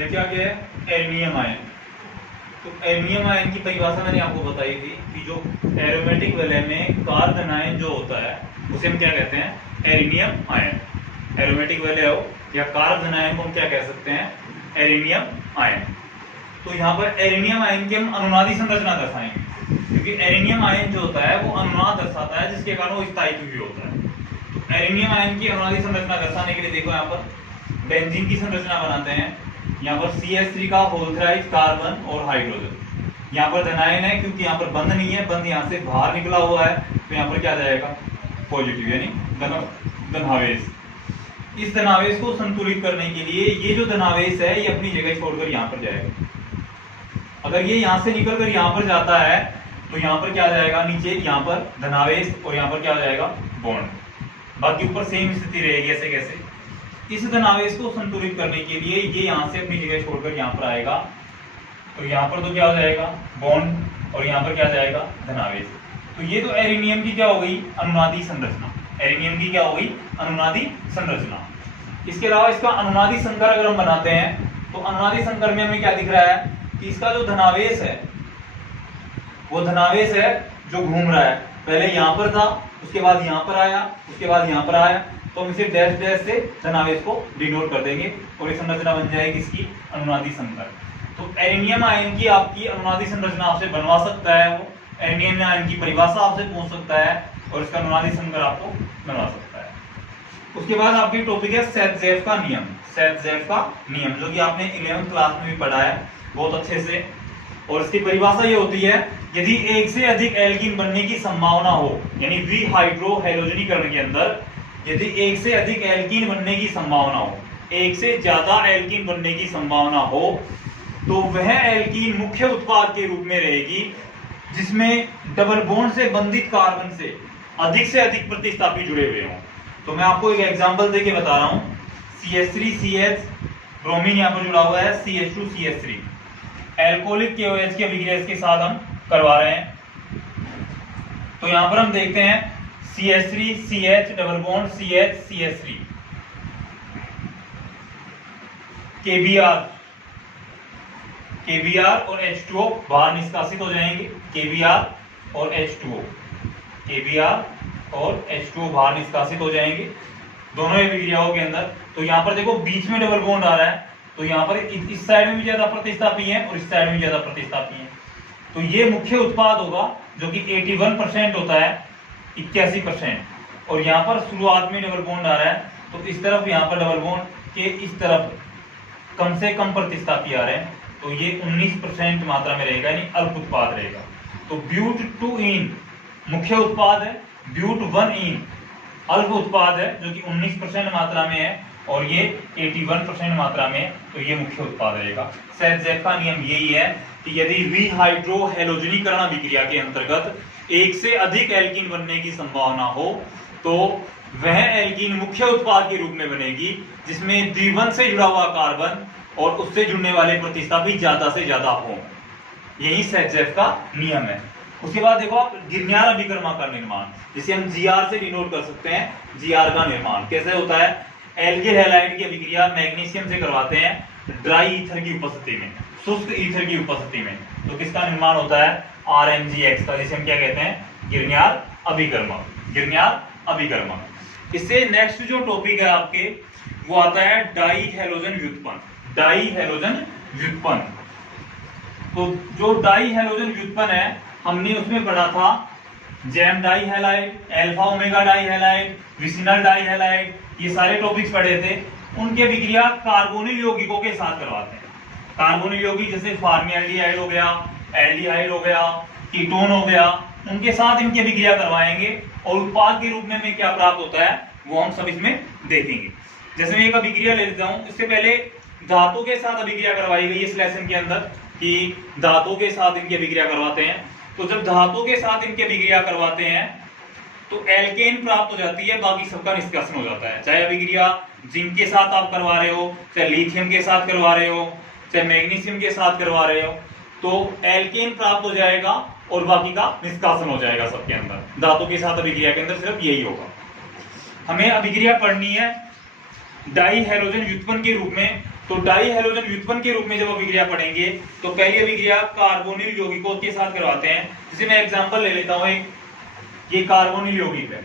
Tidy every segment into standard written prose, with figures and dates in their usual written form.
देखिए आगे है एल्युमिनियम आयन। तो एल्युमिनियम आयन की परिभाषा मैंने आपको बताई थी कि जो एरोमेटिक वलय में कार्बन आयन जो होता है उसे हम क्या कहते हैं, एल्युमिनियम आयन। एरोमेटिक वलय हो या कार्बन आयन को हम क्या कह सकते हैं, एल्युमिनियम आयन। तो यहाँ पर एल्युमिनियम आयन की हम अनुनादी संरचना दर्शाएंगे, क्योंकि एल्युमिनियम आयन जो होता है वो अनुनाद दर्शाता है, जिसके कारण वो स्थायित्व भी होता है। तो एल्युमिनियम आयन की अनुनादी संरचना दर्शाने के लिए देखो यहाँ पर बेंजीन की संरचना बनाते हैं। यहाँ पर CH3 का होल थ्राइड कार्बन और हाइड्रोजन। यहाँ पर धनायन है क्योंकि यहाँ पर बंध नहीं है, बंध यहाँ से बाहर निकला हुआ है, तो यहाँ पर क्या जाएगा, पॉजिटिव, यानी धनावेश। इस धनावेश को संतुलित करने के लिए ये जो धनावेश है ये अपनी जगह छोड़कर यहाँ पर जाएगा। अगर ये यहाँ से निकलकर यहाँ पर जाता है तो यहाँ पर क्या जाएगा, नीचे यहाँ पर धनावेश और यहाँ पर क्या हो जाएगा, बॉन्ड। बाकी ऊपर सेम स्थिति रहेगी ऐसे कैसे। इस धनावेश को संतुलित करने के लिए ये यहाँ से अपनी जगह छोड़कर यहाँ पर आएगा, तो यहाँ पर तो क्या हो जाएगा, बॉन्ड, और यहाँ पर क्या जाएगा, धनावेश। तो ये तो एल्युमिनियम की क्या हो गई, अनुनादी संरचना। एल्युमिनियम की क्या हो गई, अनुनादी संरचना। इसके अलावा इसका अनुनादी संकर अगर हम बनाते हैं तो अनुनादी संकर में हमें क्या दिख रहा है कि इसका जो धनावेश है वो धनावेश है जो घूम रहा है। पहले यहाँ पर था, उसके बाद यहाँ पर आया, उसके बाद यहाँ पर आया, तो हम इसे डैश डैश से धनावेश को डिनोट कर देंगे और ये संरचना बन जाएगी इसकी अनुनादी संकर। तो एल्युमिनियम आयन की आपकी अनुनादी संरचना आपसे बनवा सकता है वो, एल्युमिनियम आयन की परिभाषा आपसे पूछ सकता है और इसका अनुनादी संकर आपको बनवा सकता है। उसके बाद आपकी टॉपिक है सेट-ज़ेफ का नियम। सेट-ज़ेफ का नियम जो कि आपने 11th क्लास में भी पढ़ा है बहुत अच्छे से। और इसकी परिभाषा ये होती है, यदि एक से अधिक एल्कीन बनने की संभावना हो, यानी द्विहाइड्रोहैलोजनीकरण के अंदर यदि एक से अधिक एल्कीन बनने की संभावना हो, एक से ज्यादा एल्कीन बनने की संभावना हो, तो वह एल्कीन मुख्य उत्पाद के रूप में रहेगी जिसमें डबल बॉन्ड से बंधित कार्बन से अधिक प्रतिस्थापी जुड़े हुए हों। तो मैं आपको एक एग्जांपल देके बता रहा हूं। CH3CH, ब्रोमीन यहाँ पर जुड़ा हुआ है, CH2CH3, एल्कोहलिक KOH की अभिक्रिया इसके साथ हम करवा रहे हैं। तो यहां पर हम देखते हैं CH3CH double bond CH KBr और H2O बाहर निष्कासित हो जाएंगे। KBr और H2O बाहर निष्कासित हो जाएंगे दोनों अभिक्रियाओं के अंदर। तो यहाँ पर देखो बीच में डबल बॉन्ड आ रहा है, तो यहाँ पर इस साइड में भी ज्यादा प्रतिस्थापी है और इस साइड में भी ज्यादा प्रतिस्थापी है। तो ये मुख्य उत्पाद होगा जो कि 81% होता है, 81%। और यहाँ पर शुरुआत में डबल बॉन्ड आ रहा है, तो इस तरफ यहाँ पर डबल बॉन्ड के इस तरफ कम से कम प्रतिस्थापी आ रहे हैं, तो ये 19% मात्रा में रहेगा, यानी अल्प उत्पाद रहेगा। तो ब्यूट 2इन मुख्य उत्पाद है, ब्यूट 1इन अल्प उत्पाद है जो कि 19% मात्रा में है, और ये 81% मात्रा में है, तो ये मुख्य उत्पाद रहेगा। सेट-ज़ेफ का नियम यही है कि यदि द्विहाइड्रोहैलोजनीकरण अभिक्रिया के अंतर्गत एक से अधिक एल्कीन बनने की संभावना हो, तो वह एल्कीन मुख्य उत्पाद के रूप में बनेगी जिसमें द्विबंध से जुड़ा हुआ कार्बन और उससे जुड़ने वाले प्रतिस्थापी ज्यादा से ज्यादा हो। यही सेट-ज़ेफ का नियम है। उसके बाद देखो आप गिरनियार अभिकर्मा का निर्माण, जिसे हम GR से डिनोट कर सकते हैं। GR का निर्माण कैसे होता है, एल्किल हैलाइड की अभिक्रिया मैग्नीशियम से करवाते हैं ड्राई ईथर की उपस्थिति में, शुष्क ईथर की उपस्थिति में, तो किसका निर्माण होता है, RMgX का, जिसे हम क्या कहते हैं, गिरनियार अभिकर्मा। गिरनियार अभिकर्मा। इससे नेक्स्ट जो टॉपिक है आपके वो आता है डाई हैलोजन व्युत्पन्न। डाई हैलोजन व्युत्पन्न, तो जो डाई हैलोजन व्युत्पन्न है हमने उसमें पढ़ा था gem di halide, alpha omega di halide, vicinal di halide, ये सारे टॉपिक्स पढ़े थे। उनके अभिक्रिया कार्बोनिल यौगिकों के साथ करवाते हैं। कार्बोनिल यौगिक जैसे फॉर्मल्डिहाइड हो गया, एल्डिहाइड हो गया, कीटोन हो गया, उनके साथ इनकी अभिक्रिया करवाएंगे और उत्पाद के रूप में हमें क्या प्राप्त होता है वो हम सब इसमें देखेंगे। जैसे मैं एक अभिक्रिया ले लेता हूं, इससे पहले धातु के साथ अभिक्रिया करवाई गई इस लेसन के अंदर कि धातु के साथ इनकी अभिक्रिया करवाते हैं। तो जब धातु के साथ इनकी अभिक्रिया करवाते हैं तो एल्केन प्राप्त हो जाती है, बाकी सबका निष्कर्षण हो जाता है। चाहे अभिक्रिया जिंक के साथ आप करवा रहे हो, चाहे लिथियम के साथ करवा रहे हो, चाहे मैग्नीशियम के साथ करवा रहे हो, तो एल्केन प्राप्त हो जाएगा और बाकी का निष्कासन हो जाएगा सबके अंदर। धातु के साथ अभिक्रिया के अंदर सिर्फ यही होगा। हमें अभिक्रिया पढ़नी है डाई हैलोजन व्युत्पन्न के रूप में, तो डाई हैलोजन व्युत्पन्न के रूप में जब अभिक्रिया पढ़ेंगे तो पहली अभिक्रिया कार्बोनिल यौगिकों के साथ करवाते हैं। जैसे मैं एग्जांपल ले लेता हूं, ये कार्बोनिल यौगिक है,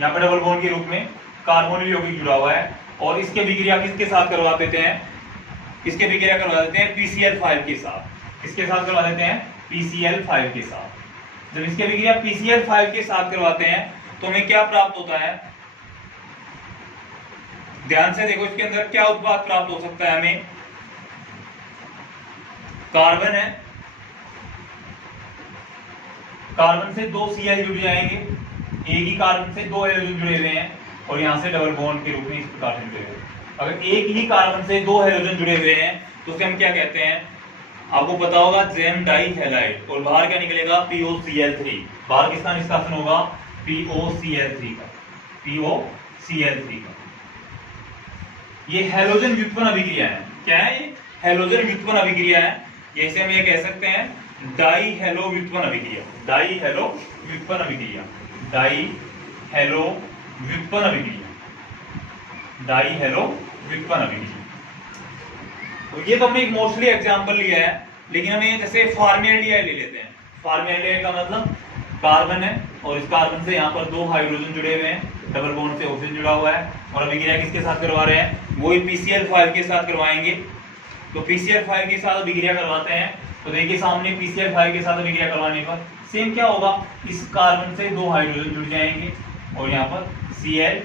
यहाँ पर डबल बॉन्ड के रूप में कार्बोनिल यौगिक जुड़ा हुआ है, और इसके अभिक्रिया किसके साथ करवा देते हैं, इसके अभिक्रिया करवा देते हैं PCl5 के साथ। इसके साथ करवा देते हैं PCl5 के साथ। जब इसके अभिक्रिया PCl5 के साथ करवाते हैं तो हमें क्या प्राप्त होता है, ध्यान से देखो इसके अंदर क्या उत्पाद प्राप्त हो सकता है हमें। कार्बन है, कार्बन से 2 Cl जुड़ जाएंगे, एक ही कार्बन से 2 हैलोजन जुड़े हुए हैं और यहां से डबल बॉन्ड के रूप में इस प्रकार से जुड़े हुए हैं। अगर एक ही कार्बन से 2 हैलोजन जुड़े हुए हैं तो उसे हम क्या कहते हैं, आपको पता होगा जेम डाई हैलाइड, और बाहर क्या निकलेगा POCl3। बाहर किसका निष्कासन होगा, POCl3 का, POCl3 का। ये हैलोजन व्युत्पन्न अभिक्रिया है। क्या है ये, हैलोजन व्युत्पन्न अभिक्रिया है। जैसे हम ये कह सकते हैं डाई हैलो व्युत्पन्न अभिक्रिया, डाई हैलो व्युत्पन्न अभिक्रिया, डाई हैलो व्युत्पन्न अभिक्रिया, डाई हैलो व्युत्पन्न अभिक्रिया। तो ये तो हमने एक मोस्टली एग्जांपल लिया है, लेकिन हमें जैसे फॉर्मेल्डिहाइड ले लेते हैं। फॉर्मेल्डिहाइड का मतलब कार्बन है और इस कार्बन से यहाँ पर 2 हाइड्रोजन जुड़े हुए हैं, डबल बॉन्ड से ऑक्सीजन जुड़ा हुआ है, और अभिक्रिया किसके साथ करवा रहे हैं, वही PCl5 के साथ करवाएंगे। तो PCl5 के साथ अभिक्रिया करवाते हैं, तो देखिए सामने PCl5 के साथ अभिक्रिया करवाने पर सेम क्या होगा, इस कार्बन से 2 हाइड्रोजन जुड़ जाएंगे और यहाँ पर Cl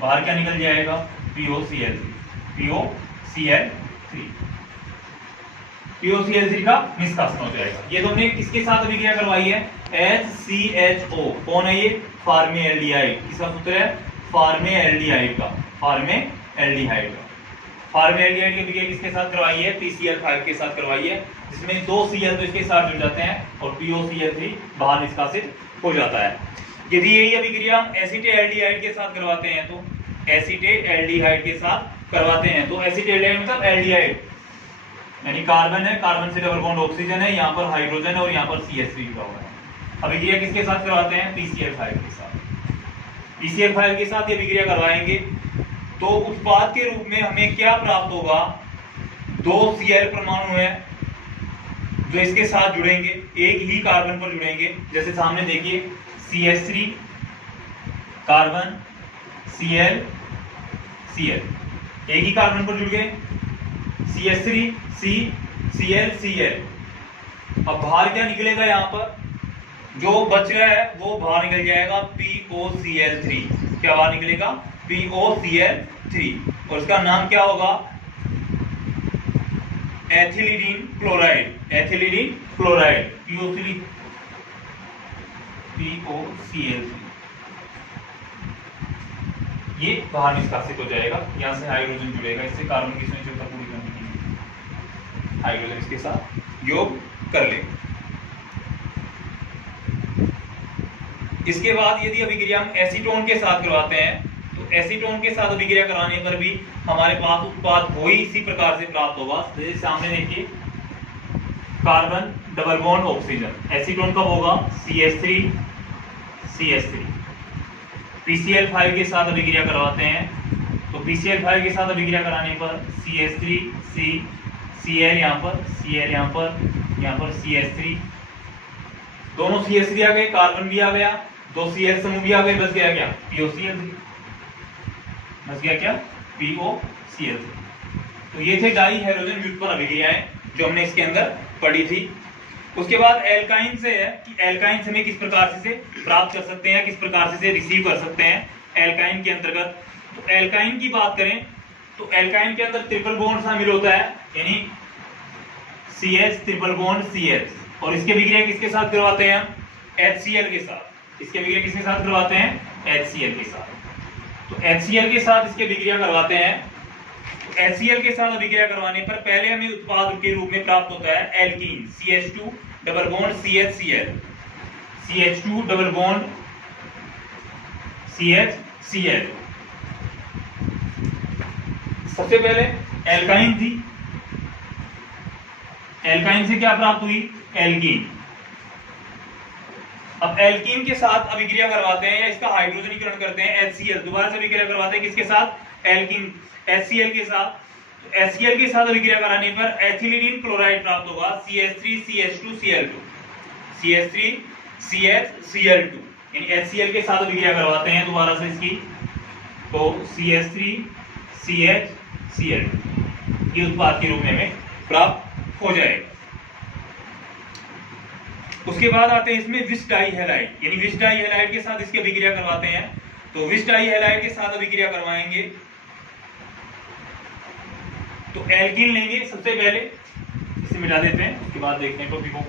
बाहर क्या निकल जाएगा, POCl3 का निष्कासन हो जाएगा। ये तो हमने किसके साथ अभिक्रिया करवाई है, HCHO। कौन है ये, फॉर्मेल्डिहाइड। किसका सूत्र है, फॉर्मेल्डिहाइड का, फॉर्मेल्डिहाइड का। फॉर्मेल्डिहाइड की अभिक्रिया किसके साथ करवाई है, PCl5 के साथ करवाई है, जिसमें 2 Cl तो इसके साथ जुड़ जाते हैं और POCl3 बाहर निष्कासित हो जाता है। यदि यही अभिक्रिया हम एसीटेल्डिहाइड के साथ करवाते हैं, तो एसीटेल्डिहाइड के साथ करवाते हैं, तो एसीटेल्डिहाइड मतलब एल्डिहाइड, यानी कार्बन है, कार्बन से डबल बॉन्ड ऑक्सीजन है, यहाँ पर हाइड्रोजन है और यहाँ पर CH3 जुड़ा हुआ है। अभिक्रिया किसके साथ करवाते हैं, PCl5 के साथ। PCl5 के साथ ये अभिक्रिया करवाएंगे तो उत्पाद के रूप में हमें क्या प्राप्त होगा, 2 Cl परमाणु है जो इसके साथ जुड़ेंगे, एक ही कार्बन पर जुड़ेंगे। जैसे सामने देखिए CH3 कार्बन, Cl एक ही कार्बन पर जुड़ गए, CH3 Cl। अब बाहर क्या निकलेगा, यहाँ पर जो बच रहा है वो बाहर निकल जाएगा POCl3। क्या बाहर निकलेगा, POCl3, और इसका नाम क्या होगा, ethylene chloride, ethylene chloride, POCl3। ये बाहर निष्कासित हो जाएगा, यहाँ से हाइड्रोजन जुड़ेगा, इससे कार्बन की संरचना पूरी करने के लिए हाइड्रोजन इसके साथ योग कर ले। इसके बाद यदि अभिक्रिया हम एसीटोन के साथ करवाते हैं, तो एसीटोन के साथ अभिक्रिया कराने पर भी हमारे पास उत्पाद वही इसी प्रकार से प्राप्त होगा। जैसे सामने देखिए carbon double bond oxygen, acetone कब होगा, CH3 PCl5 के साथ अभिक्रिया करवाते हैं, तो PCl5 के साथ अभिक्रिया कराने पर CH3 Cl यहाँ पर CH3, दोनों CH3 आ गए, कार्बन भी आ गया, 2 Cl समूह भी आ गए, बच गया क्या, POCl3, बच गया क्या, POCl3। तो ये थे डाई हैलोजन व्युत्पन्न अभिक्रियाएं जो हमने इसके अंदर पढ़ी थी। उसके बाद एल्काइन से है कि एल्काइन से हमें किस प्रकार से प्राप्त कर सकते हैं, किस प्रकार से रिसीव कर सकते हैं एल्काइन के अंतर्गत। तो एल्काइन की बात करें तो एल्काइन के अंदर ट्रिपल बॉन्ड शामिल होता है, यानी CH ट्रिपल बॉन्ड CH, और इसके अभिक्रिया किसके साथ करवाते हैं हम, HCl के साथ। इसके अभिक्रिया किसके साथ करवाते हैं, HCl के साथ। तो HCl के साथ इसके अभिक्रिया करवाते हैं। तो HCl के साथ अभिक्रिया करवाने पर पहले हमें उत्पाद के रूप में प्राप्त होता है alkene, CH2 double bond CHCl, CH2 double bond CHCl। सबसे पहले एल्काइन थी, एल्काइन से क्या प्राप्त हुई, एल्कीन। अब एल्कीन के साथ अभिक्रिया करवाते हैं या इसका हाइड्रोजनीकरण करते हैं HCl, दोबारा से अभिक्रिया करवाते हैं किसके साथ, एल्कीन HCl के साथ, HCl के साथ अभिक्रिया कराने पर एथिलीन क्लोराइड प्राप्त होगा CH3CH2Cl2, CH3CHCl2, यानी HCl के साथ अभिक्रिया करवाते हैं दोबारा से इसकी, तो CH3CHCl2 ये उत्पाद के रूप में हमें प्राप्त हो जाएगा। उसके बाद आते हैं इसमें विस डाइहैलाइड, यानी विस डाइहैलाइड के साथ इसकी अभिक्रिया करवाते हैं, तो विस डाइहैलाइड के साथ अभिक्रिया करवाएंगे तो एल्कीन लेंगे सबसे पहले, इसे मिटा देते हैं, उसके बाद देखते हैं टॉपिक को।